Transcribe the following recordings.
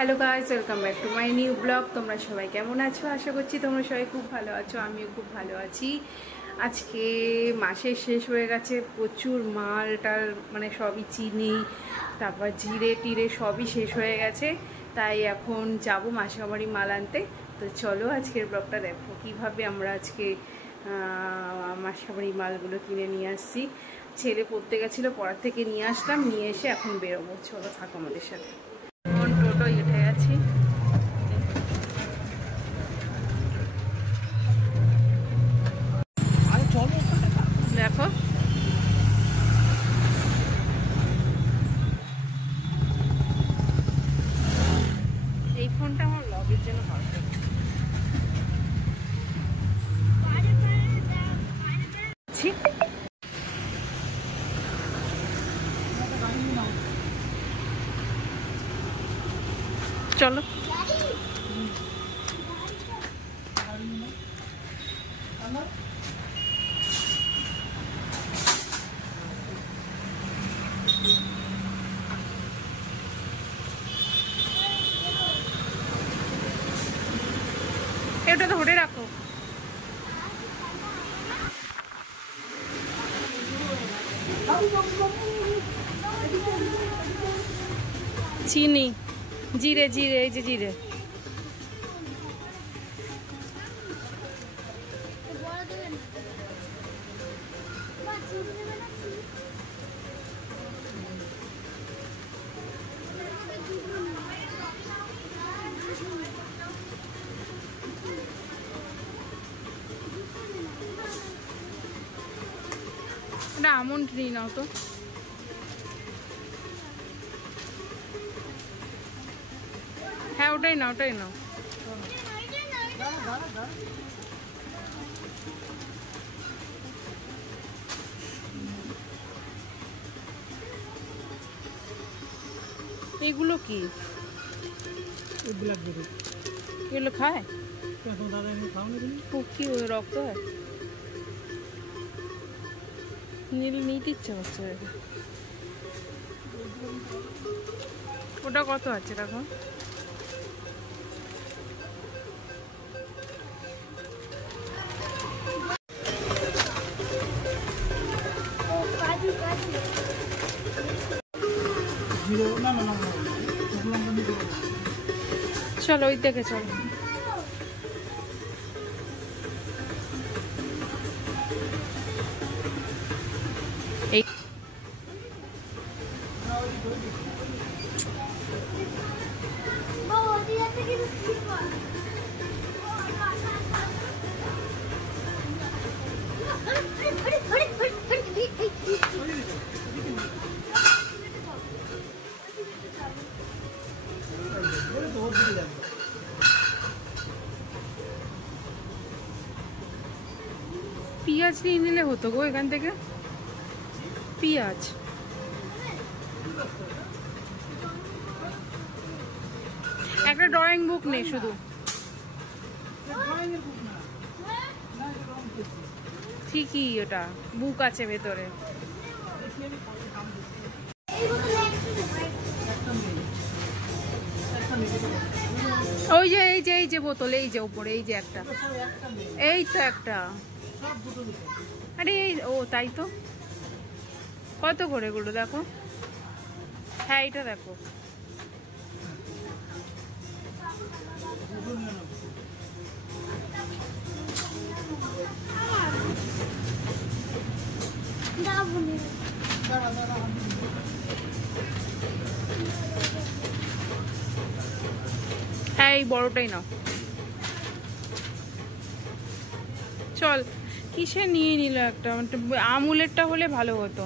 Hello guys, welcome back to my new blog. তোমরা সবাই কেমন আছো? আশা করছি তোমরা সবাই খুব ভালো আছো, আমিও খুব ভালো আছি। আজকে মাসের শেষ হয়ে গেছে, প্রচুর মাল টাল মানে সবই চিনি, তারপর জিরে টিরে সবই শেষ হয়ে গেছে। তাই এখন যাব মাসিমাবাড়ি মাল আনতে। তো চলো আজকের ব্লগটা দেখো কীভাবে আমরা আজকে মাসিমাবাড়ি মালগুলো কিনে নিয়ে আসছি। ছেলে পড়তে গেছিলো, পড়ার থেকে নিয়ে আসলাম, নিয়ে এসে এখন বেরোবো। চলো থাকো আমাদের সাথে। এখন টোটোয় উঠে আছি। দেখো এই ফোনটা আমার লগের জন্য পারফেক্ট। চলো এটা তো ধরে রাখো। চিনি, জিরে জিরে, এই যে জিরে। এটা আমন্ড নিয়ে নাও তো। হ্যাঁ ওটাই নাও, ওটাই নাও। এগুলো কি? এগুলো খায়? কি রক্ত হয়? নিতে ইচ্ছে হচ্ছে। ওটা কত আছে দেখো। চলো ওই দেখে চলো। এই পিঁয়াজ নিয়ে নিলে হতো গো এখান থেকে। পিঁয়াজ একটা ড্রয়িং বুক নেই শুধু। ঠিকই, ওটা বুক আছে ভেতরে। ওই যে এই যে বোতল, এই যে উপরে এই যে একটা, এই তো একটা। আরে ও তাই তো। কত করে এগুলো দেখো? হ্যাঁ এইটা দেখো। হ্যাঁ এই বড়টাই নাও। চল কিসে নিয়ে নিল একটা, আমুলেরটা হলে ভালো হতো।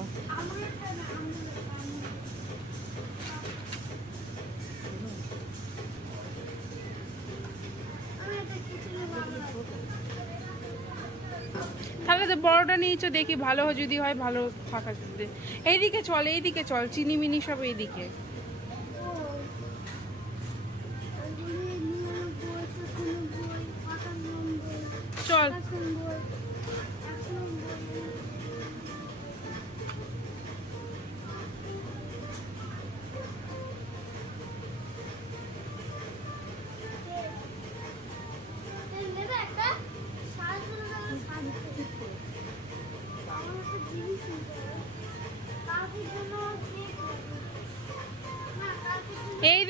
তাহলে তো বড়টা নিয়েছো, দেখি ভালো যদি হয়, ভালো থাকা। এইদিকে চল, এইদিকে চল, চিনি মিনি সব এইদিকে। চল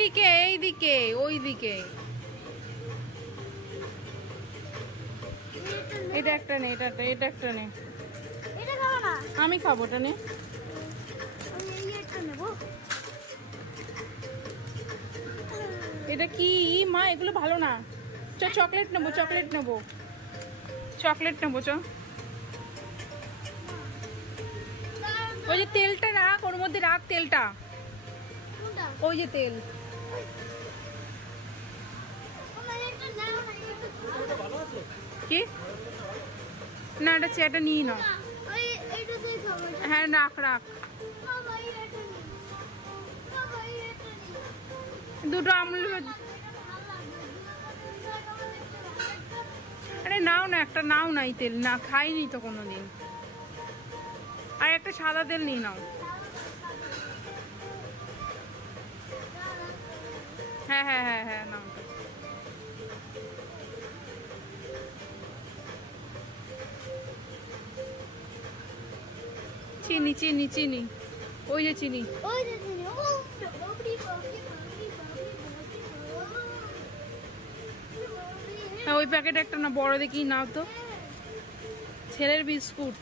এইদিকে এইদিকে ওইদিকে। এটা একটা নে, এটা একটা নে। আমি খাবো, এটা নে। এটা কি মা? এগুলো ভালো না। চকলেট নেবো, চকলেট নেবো, চকলেট নেবো। ওই যে তেলটা রাখ, ওর মধ্যে রাখ তেলটা। ওই যে তেল। কি না, এটা নিয়ে নাও। হ্যাঁ রাখ রাখ। দুটো আমুল। আরে নাও না, একটা নাও না। এই তেল না, খাইনি তো কোনোদিন। আর একটা সাদা তেল নিয়ে নাও। হ্যাঁ হ্যাঁ হ্যাঁ হ্যাঁ নাও। চিনি চিনি চিনি, ওই যে চিনি। হ্যাঁ ওই প্যাকেট একটা না, বড় দেখি নাও তো। ছেলের বিস্কুট।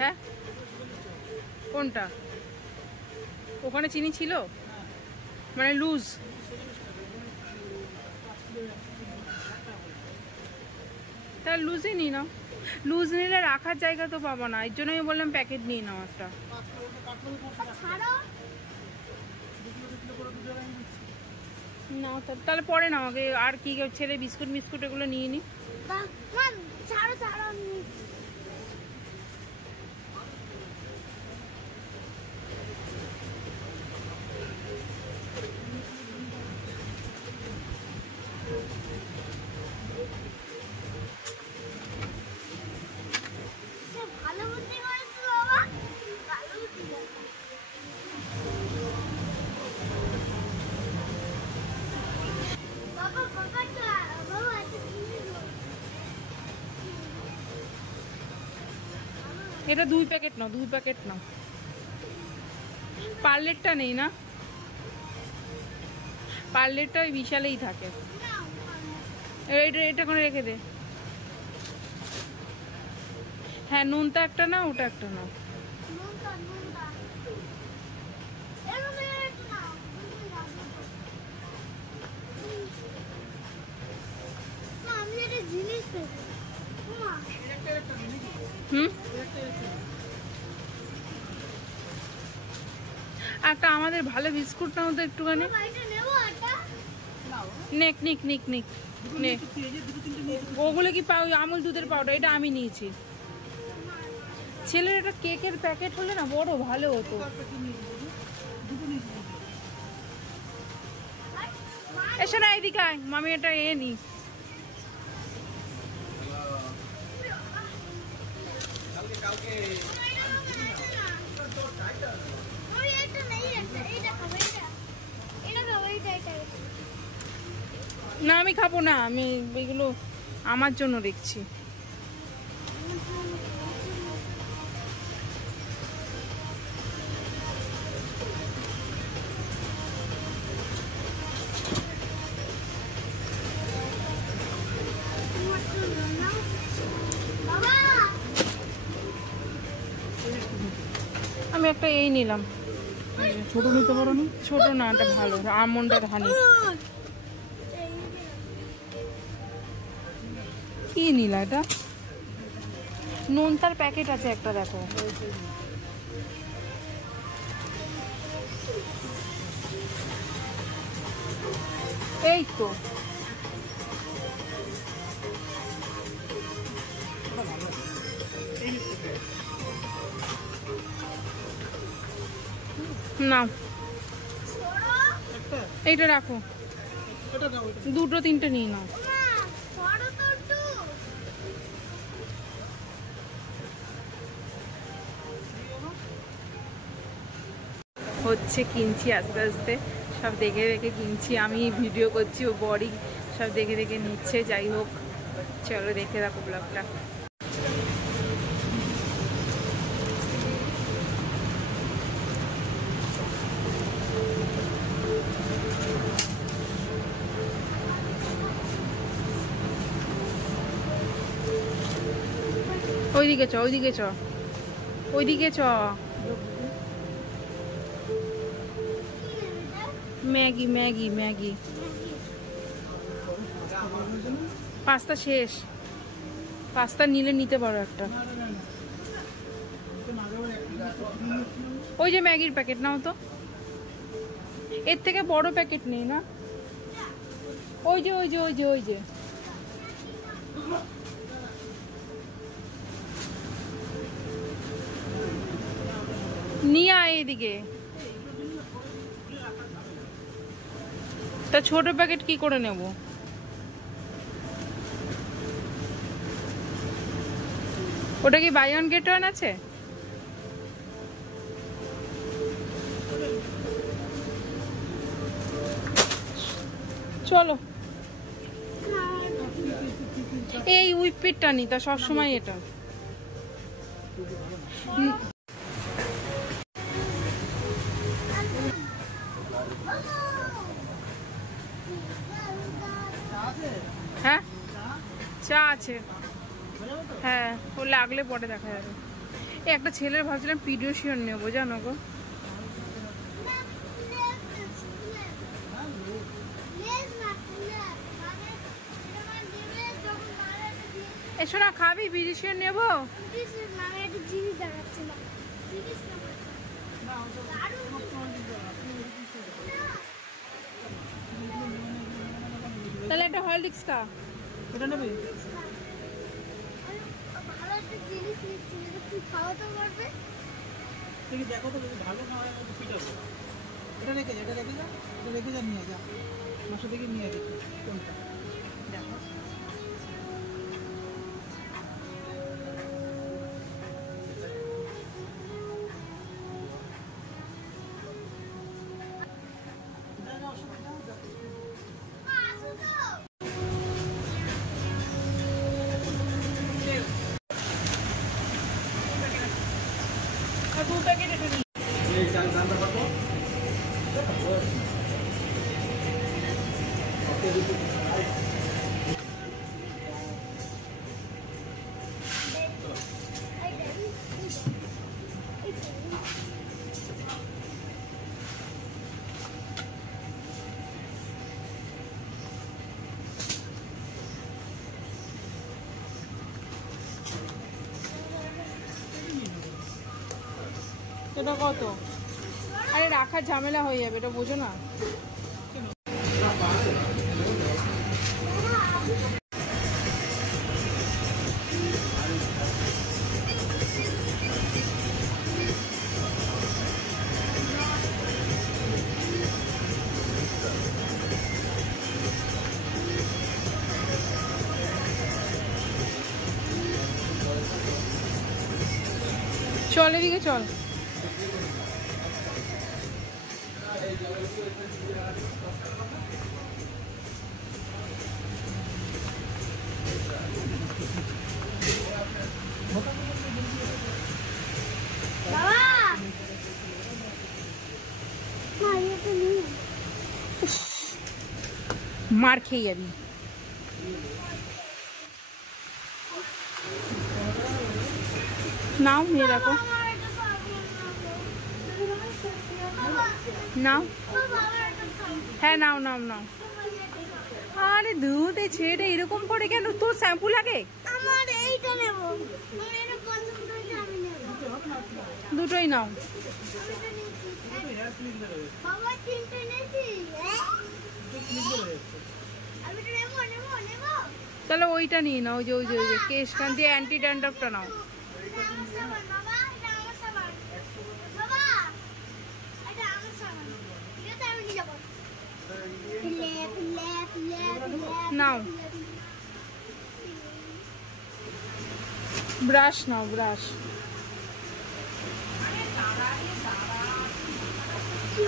হ্যাঁ কোনটা? ওখানে চিনি ছিল মানে লুজ? তা লুজই নিয়ে নাও। লুজ নিলে রাখার জায়গা তো পাবো না, এর জন্য আমি বললাম প্যাকেট নিয়ে নাও একটা। না তাহলে পরে নাও আগে। আর কি ছেলে বিস্কুট মিস্কুট এগুলো নিয়ে নি। এটা 2 প্যাকেট নাও, 2 প্যাকেট নাও। পার্লেটটা নেই না? পার্লেটটা ওই বিশালেই থাকে। এটা করে রেখে দে। হ্যাঁ নুনটা একটা না, ওটা একটা নাও। একটা আমাদের ভালো বিস্কুট নাও তো একটুখানি। নেক নিক নিক নিক নে। ওগুলো কি আমুল দুধের পাউডার? এটা আমি নিয়েছি। ছেলের একটা কেকের প্যাকেট হলে না বড় ভালো হতো। এসো না এদিকে আয়, মামি এটা নি। না আমি খাবো না, আমি এগুলো আমার জন্য দেখছি। আমি একটা এই নিলাম। ছোট নিতে পারো না? ছোট না, এটা ভালো, আমন্ড আর হানি। কি নিলা এটা? নোনতার প্যাকেট আছে একটা, দেখো। এই তো না, এইটা রাখো। দুটো তিনটে নিয়ে নাও। হচ্ছে, কিনছি আস্তে আস্তে, সব দেখে দেখে কিনছি। আমি ভিডিও করছি, ও বড়ি সব দেখে দেখে নিচ্ছে। যাই হোক, চলো দেখে রাখো ব্লগটা। ওইদিকে চ, ওইদিকে চ, ওইদিকে চ। ম্যাগি ম্যাগি ম্যাগি, পাস্তা শেষ। পাস্তা নিলে নিতে পারো একটা। ওই যে ম্যাগির প্যাকেট নাও তো, এর থেকে বড় প্যাকেট নেই না? ওই যে ওই যে ওই যে ওই যে নিয়ে আয় এদিকে। তা ছোট প্যাকেট কি করে নেব? ওটা কি বাই ওয়ান গেট ওয়ান আছে? চলো, এই উইপিটটা নি, তা সবসময় এটা। হ্যাঁ, চা আছে। হ্যাঁ, ও লাগলে পরে দেখা যাবে। একটা ছেলের ভাবছিলাম পিডিয়াশিয়ন নেবো, জানো গো। এসো না, খাবি? পিডিয়াশিয়ন নেবো। তাহলে একটা হরলিক্স খা। এটা নেবে? ভালো একটা জিনিস নিচ্ছি, তুই খাওয়াতে পারবে? তুমি দেখো তো, যদি ভালো না হয় তো পিটাবো। এটা রেখে যা, এটা রেখে যা, এটা রেখে যা, নিয়ে যা মাসে থেকে নিয়ে দেখি কোনটা দেখো। দু প্যাকেট এটা নিই। এটা কত? আরে রাখার ঝামেলা হয়ে যাবে, এটা বোঝো না। চল এদিকে চল। মার খেয়ে যাবি। নাও, নিয়ে রাখো। নাও, হ্যাঁ নাও নাও নাও। আরে দুধ, এই ছেড়ে এরকম করে কেন? তোর শ্যাম্পু লাগে? আমার এইটা নেব। এটা পছন্দ হয়েছে, আমি নেব। দুটোই নাও। বাবা তিনটে নিয়েছি। আমি তো নেব নেব নেব। তাহলে ওইটা নিয়ে নাও, ওই যে ওই যে ওই যে কেশকান্তি অ্যান্টি ড্যান্ড্রফটা নাও। নাও, ব্রাশ নাও, ব্রাশ। এই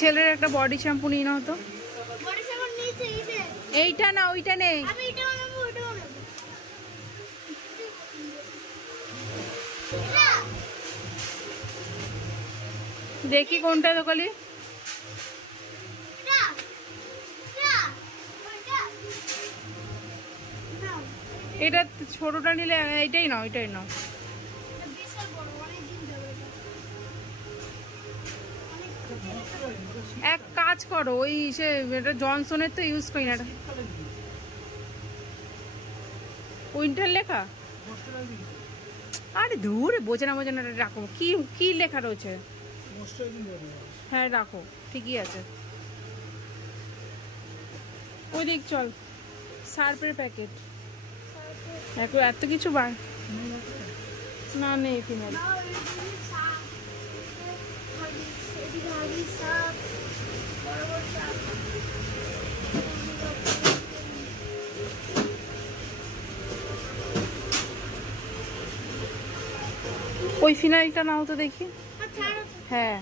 ছেলের একটা বডি শ্যাম্পু নিয়ে নাও তো। এইটা না, ওইটা নেই। দেখি কোনটা দোকালি। এটা ছোটটা নিলে এইটাই নাও, এটাই নাও। এক কাজ করো, ওই সে এটা জনসনের তো ইউজ করি না, এটা উইন্টার লেখা। আরে দূরে বোঝে না বোঝে না, রাখো। কি কি লেখা রয়েছে? হ্যাঁ রাখো, ঠিকই আছে। ওই দিক চল, সার্ফের প্যাকেট। এত কিছু বার না, নেই ফিনাইল। ওই ফিনাইলটা নাও তো দেখি। হ্যাঁ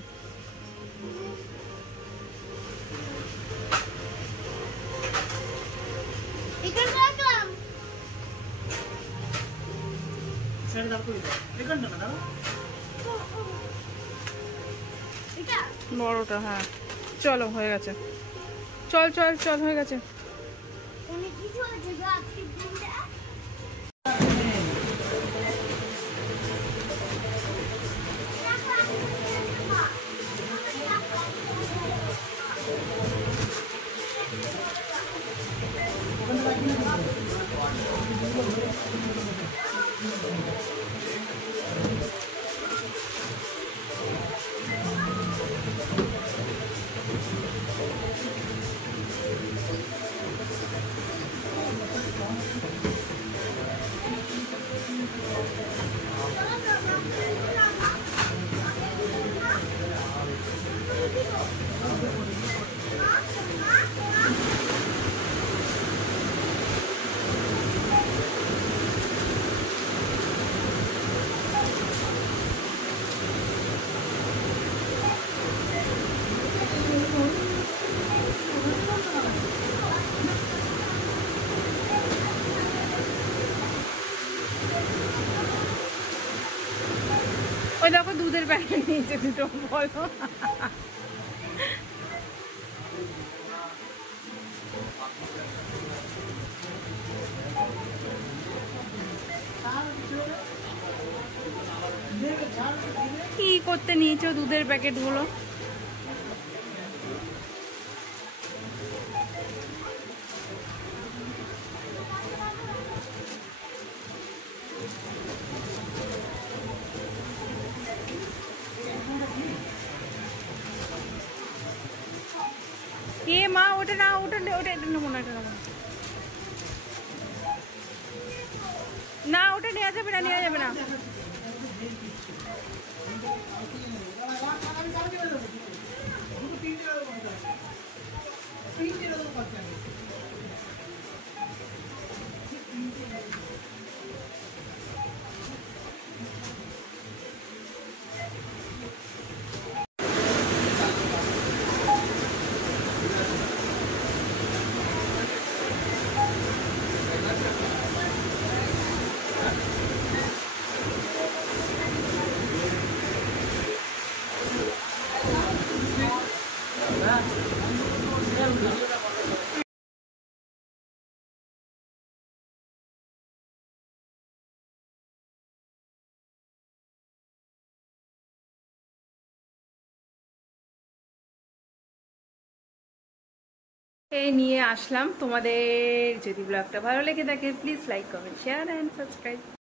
বড়টা, হ্যাঁ চলো হয়ে গেছে। চল চল চল, হয়ে গেছে। ওই দেখো দুধের প্যাকেট নিয়েছে দুটো, বলো। কি করতে নিয়েছো দুধের প্যাকেট গুলো? এ মা, ওটা না, ওটা ওটা এটা নেবো না, এটা নেবো না, ওটা নেওয়া যাবে না, নেওয়া যাবে না। এই নিয়ে আসলাম তোমাদের। যদি ব্লগটা ভালো লেগে থাকে please like comment share and subscribe.